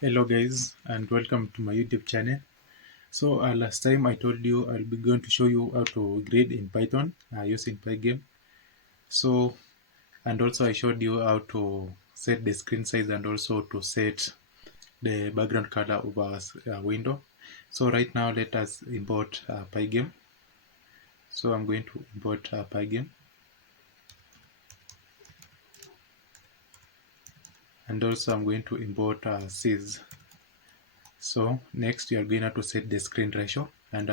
Hello guys and welcome to my YouTube channel. So last time I told you I'll be going to show you how to grade in Python using pygame. So and also I showed you how to set the screen size and also to set the background color of our window. So right now let us import pygame. So I'm going to import pygame and also I'm going to import sys. So next you are going to set the screen ratio and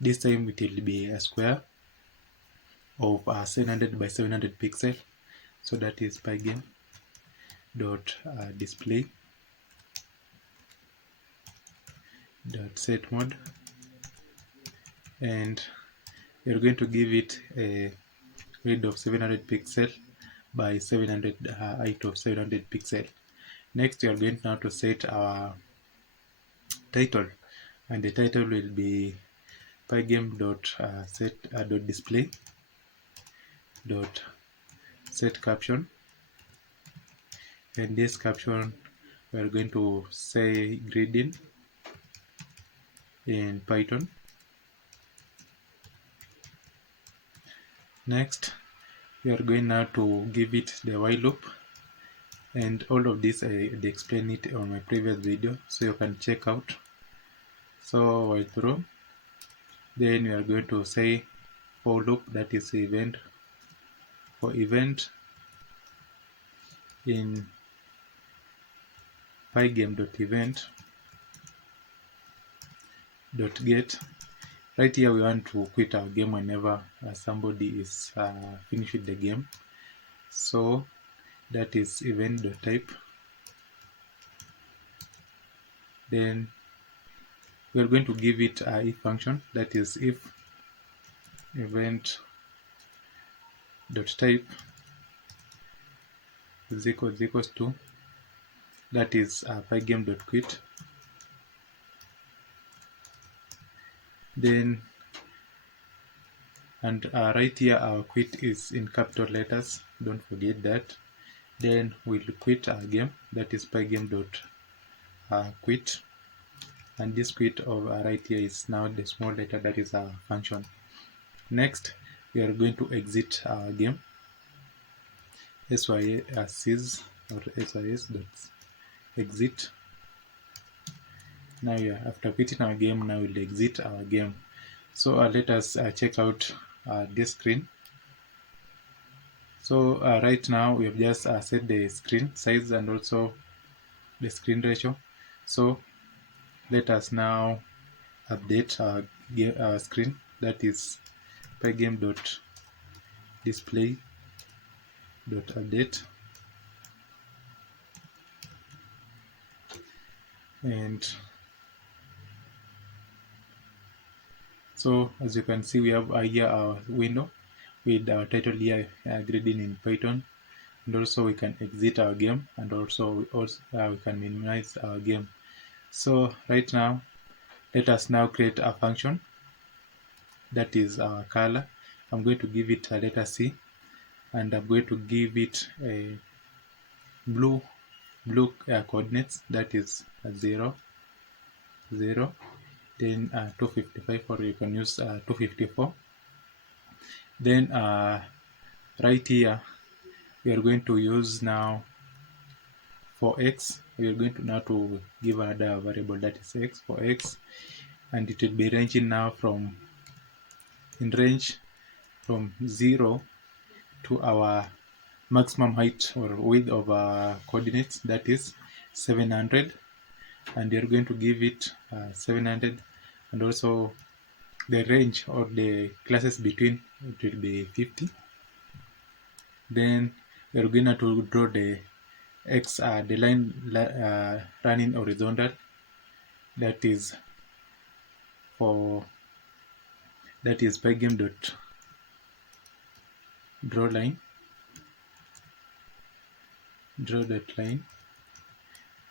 this time it will be a square of 700 by 700 pixel. So that is pygame dot display dot set mode, and you're going to give it a width of 700 pixel by 700 height of 700 pixel. Next you are going now to set our title, and the title will be pygame dot set dot display dot set caption, and this caption we are going to say grading in Python. Next we are going now to give it the while loop, and all of this I explained it on my previous video, so you can check out. So while through, then we are going to say for loop, that is event, for event in pygame.event dot get. Right here we want to quit our game whenever somebody is finished with the game. So that is event.type. Then we are going to give it a if function, that is if event.type is equals to, that is pygame.quit. Then and right here our quit is in capital letters, don't forget that. Then we'll quit our game, that is pygame.quit, and this quit of right here is now the small letter, that is our function. Next we are going to exit our game, sys or sys dot exit. Now after quitting our game, now we'll exit our game. So let us check out this screen. So right now we have just set the screen size and also the screen ratio. So let us now update our screen, that is pygame.display.update, and so as you can see we have here our window with our title here grading in Python, and also we can exit our game, and also we can minimize our game. So right now let us now create a function, that is our color. I'm going to give it a letter C, and I'm going to give it a blue coordinates, that is 0 0, then 255, or you can use 254. Then right here we are going to use now for x, we are going to now to give another variable, that is x, for x, and it will be ranging now from in range from 0 to our maximum height or width of coordinates, that is 700, and you're going to give it 700, and also the range or the classes between it will be 50. Then we're going to draw the x, the line running horizontal, that is for, that is pygame dot draw that line.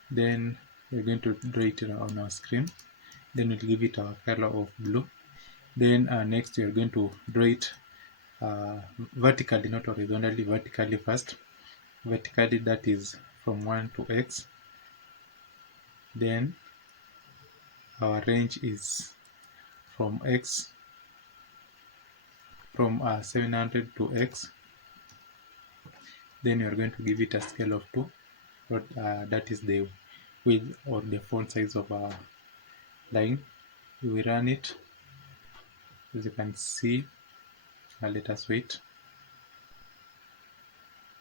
Then we're going to draw it on our screen, then we'll give it a color of blue. Then next we are going to draw it vertically, not horizontally, vertically first. Vertically, that is from 1 to x, Then our range is from x, from 700 to x. Then we are going to give it a scale of 2, but that is the width or the font size of our line. We will run it. As you can see, let us wait.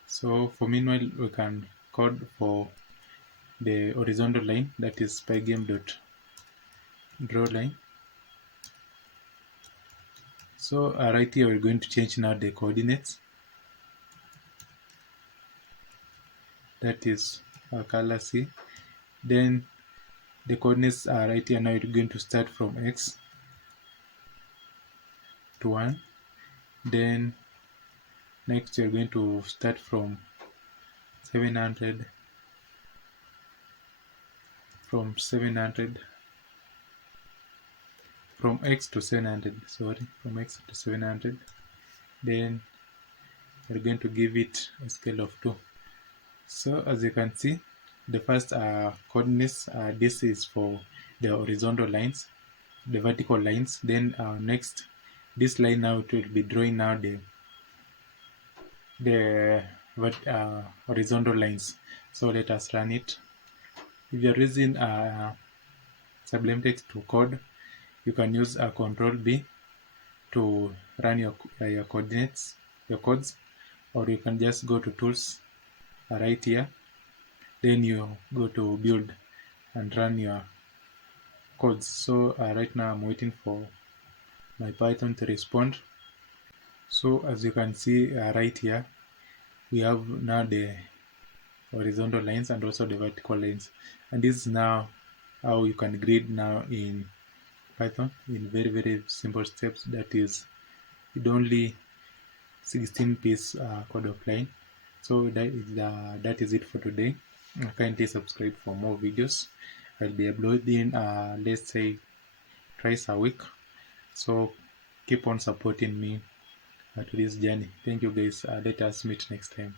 So for meanwhile, we can code for the horizontal line, that is pygame.drawLine. So right here we're going to change now the coordinates, that is color C. Then the coordinates are right here. Now we're going to start from x to 1. Then next we're going to start from 700, from x to 700, sorry, from x to 700. Then we're going to give it a scale of 2. So as you can see, the first coordinates, this is for the horizontal lines, the vertical lines. Then next, this line now it will be drawing now the horizontal lines. So let us run it. If you're using Sublime Text to code, you can use a Control B to run your coordinates, your codes, or you can just go to Tools right here. Then you go to Build and run your codes. So right now I'm waiting for my Python to respond. So as you can see right here, we have now the horizontal lines and also the vertical lines, and this is now how you can grid now in Python in very simple steps. That is it only 16 piece code of line. So that is it for today. Kindly subscribe for more videos. I'll be uploading let's say twice a week, so keep on supporting me to this journey. Thank you guys. Let us meet next time.